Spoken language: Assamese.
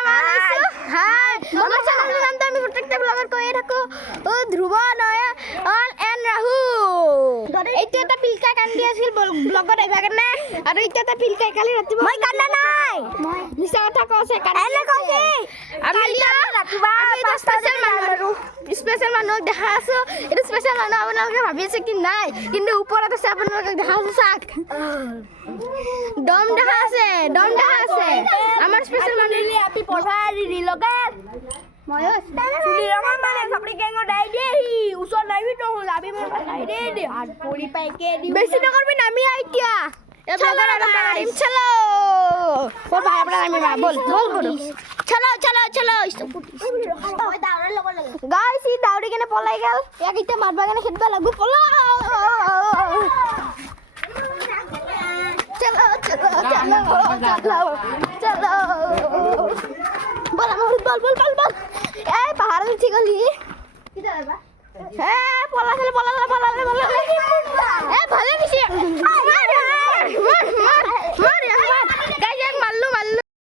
হাই আমার চ্যানেলের নাম তো আমি প্রত্যেকটা ব্লগার কইয়ে থাকো ও ধ্রুব নয় অল এন্ড রাহুল এইটো এটা পিলকা কান্দি আছিল ব্লগত আইবা কাৰণে আৰু এইটো এটা পিলকা কালি ৰাতিপুৱা মই কান্দা নাই মিছা কথা কৈছে কালি কৈছে কালি ৰাতিপুৱা এটা স্পেশাল মানুহ দেখা আছো এটা স্পেশাল মানুহ আপোনালোকে ভাবি আছে কি নাই কিন্তু ওপৰত আছে আপোনালোকে দেখা আছে চাক দম দেখা আছে আমাৰ স্পেশাল মানুহ হ্যাপি পঢ়াৰি ৰিলগেট ময়স চুলি ৰঙৰ মানে চাপৰি গেঙৰ ডাই দেহি ওচৰ নাইবি তো যাবি মোৰ ডাই দে হাত পৰি পাইকে দি বেছি নকৰবি নামি আইতিয়া এ ব্লগাৰ আৰম্ভ কৰিম চলো বল ভাই আমৰা নামি বা বল বল চলো ওই দাউৰৰ লগত লাগে গাইস ই দাউৰি কেনে পলাই গেল এক ইতে মারবা কেনে খেদবা লাগু পলা চলো বল আমার বল এই পাহাড় উঠি গলি কি দাবা পলা